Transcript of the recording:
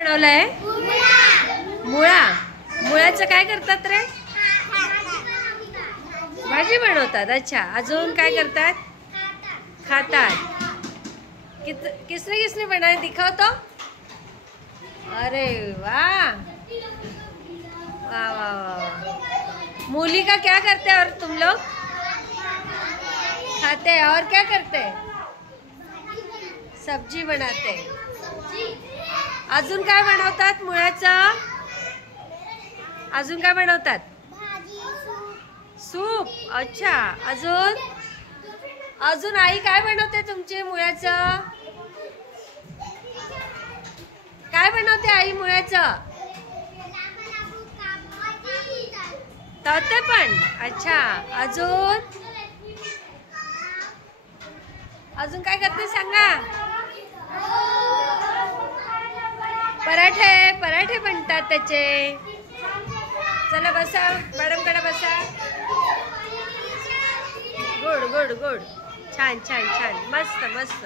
बनवलंय मुळा. मुळ्याचं काय करतात रे? भाजी बनवतात. अच्छा, अजून काय करतात? खातात. किसने किसने बनाया दिखाओ तो. अरे वाह वाह वाह वाह. मूली का क्या करते हैं और तुम लोग? खाते हैं. और क्या करते हैं? सब्जी बनाते. अजून काय बनवतात मुळ्याचं? अजून काय बनवतात? सूप. अच्छा, अजून अजून आई काय बनवते तुमची मुळ्याचं? काय बनवते आई मुळ्याचं? तळते पण. अच्छा, अजून काय करते सांगा? पराठे बनतात त्याचे. चला बसा, मॅडमकडे बसा. Good good good. छान छान छान. मस्त मस्त.